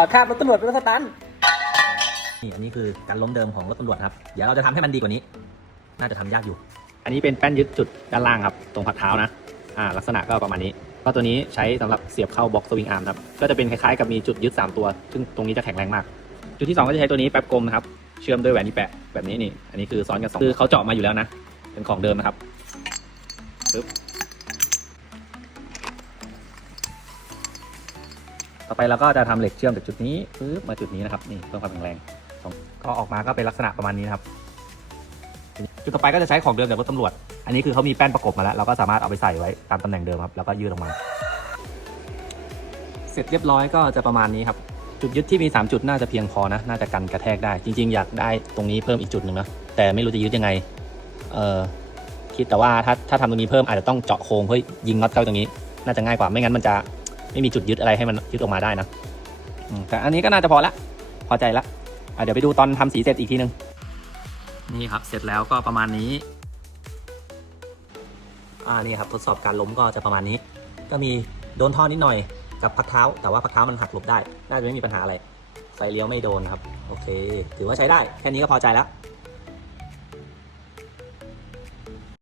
อดภาพรถตำรวจเป็นรถสตันนี่อันนี้คือการล้มเดิมของรถตำรวจครับ เดี๋ยวเราจะทำให้มันดีกว่านี้ น่าจะทำยากอยู่ อันนี้เป็นแป้นยึดจุดด้านล่างครับ ตรงพักเท้านะ อ่า ลักษณะก็ประมาณนี้ ก็ตัวนี้ใช้สำหรับเสียบเข้าบล็อกสวิงอาร์มครับ ก็จะเป็นคล้ายๆกับมีจุดยึด 3 ตัว ซึ่งตรงนี้จะแข็งแรงมาก จุดที่ 2 ก็จะใช้ตัวนี้แป๊บกลมนะครับ เชื่อมด้วยแหวนนี่แปะแบบนี้นี่ อันนี้คือซ้อนกันสองคือเขาเจาะมาอยู่แล้วนะ เป็นของเดิมนะครับปึ๊บ ต่อไปเราก็จะทำเหล็กเชื่อมจากจุดนี้ปึ๊บมาจุดนี้นะครับนี่เพิ่มความแข็งแรงสองก็ออกมาก็เป็นลักษณะประมาณนี้นะครับ จุดต่อไปก็จะใช้ของเดิมจากรถตำรวจ อันนี้คือเขามีแป้นประกบมาแล้ว เราก็สามารถเอาไปใส่ไว้ตามตำแหน่งเดิมครับ แล้วก็ยืดออกมา เสร็จเรียบร้อยก็จะประมาณนี้ครับ จุดยึดที่มี 3 จุดน่าจะเพียงพอนะ น่าจะกันกระแทกได้ จริง ๆ อยากได้ตรงนี้เพิ่มอีกจุดหนึ่งนะ แต่ไม่รู้จะยึดยังไง เออคิดแต่ว่าถ้าถ้าทำตรงนี้เพิ่มอาจจะต้องเจาะโครงเพื่อยิงน็อตเข้าตรงนี้ น่าจะง่ายกว่า ไม่งั้นมันจะ ไม่มีจุดยึดอะไรให้มันยึดออกมาได้นะอืมแต่อันนี้ก็น่าจะพอละ พอใจละอะเดี๋ยวไปดูตอนทำสีเสร็จอีกทีนึง นี่ครับ เสร็จแล้วก็ประมาณนี้ อ่านี่ครับทดสอบการล้มก็จะประมาณนี้ ก็มีโดนท่อนิดหน่อยกับพักเท้า แต่ว่าพักเท้ามันหักหลบได้ น่าจะไม่มีปัญหาอะไรไฟเลี้ยวไม่โดนนะครับ โอเค ถือว่าใช้ได้ แค่นี้ก็พอใจแล้ว